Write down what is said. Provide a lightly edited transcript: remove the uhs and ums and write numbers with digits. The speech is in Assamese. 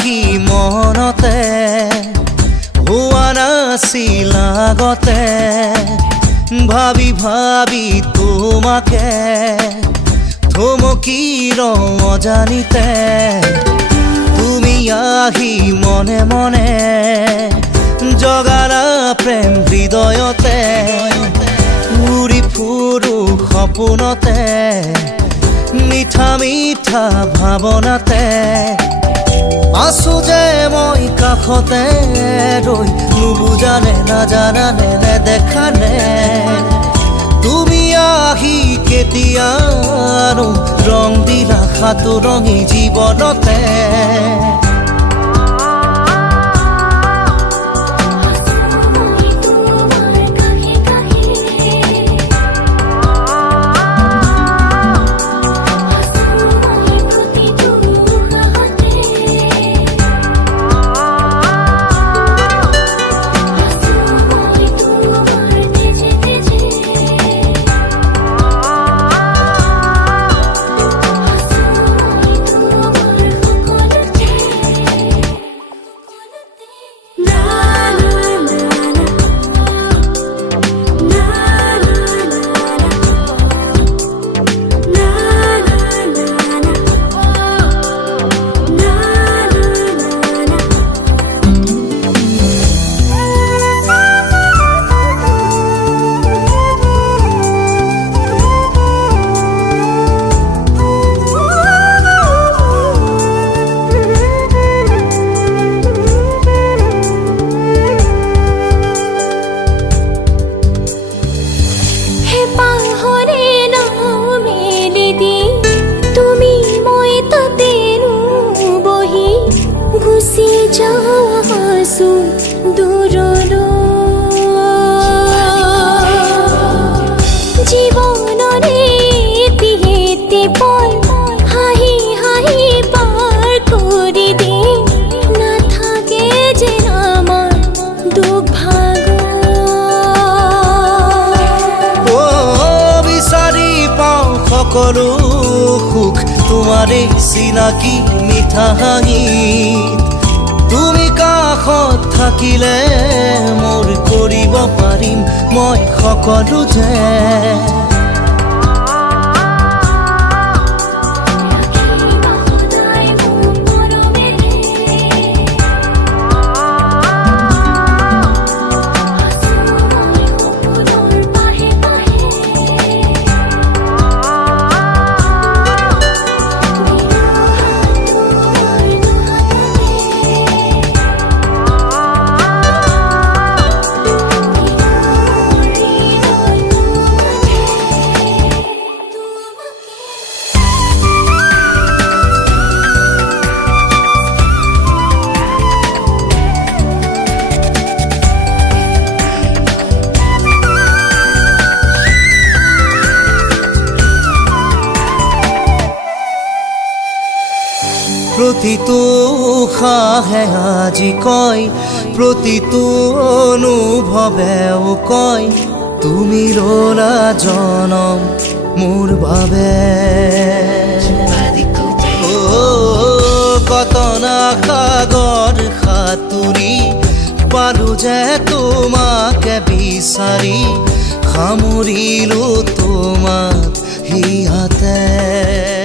কি মনতে হোৱা নাছিল আগতে ভাবি ভাবি তোমাকে থমকি ৰওঁ অজানিতে তুমি আহি মনে মনে জগালা প্ৰেম হৃদয়তে উৰি ফুৰো সপোনতে মিঠা মিঠা ভাৱনাতে আছো যে মই কাষতে ৰৈ নুবুজানে নাজানানে নেদেখানে তুমি আহি কেতিয়ানো ৰং দিলা সাতোৰঙী জীৱনতে সকলো সুখ তোমাৰে চিনাকি মিঠা হাঁহিত তুমি কাষত থাকিলে মোৰ কৰিব পাৰিম মই সকলোতে প্ৰতিটো উশাহে আজি কয় প্ৰতিটো অনুভৱেও কয় তুমি ল'লা জনম মোৰ বাবে কত না সাগৰ সাঁতুৰি পালো যে তোমাকে বিচাৰি সামৰিলো তোমাক হিয়াতে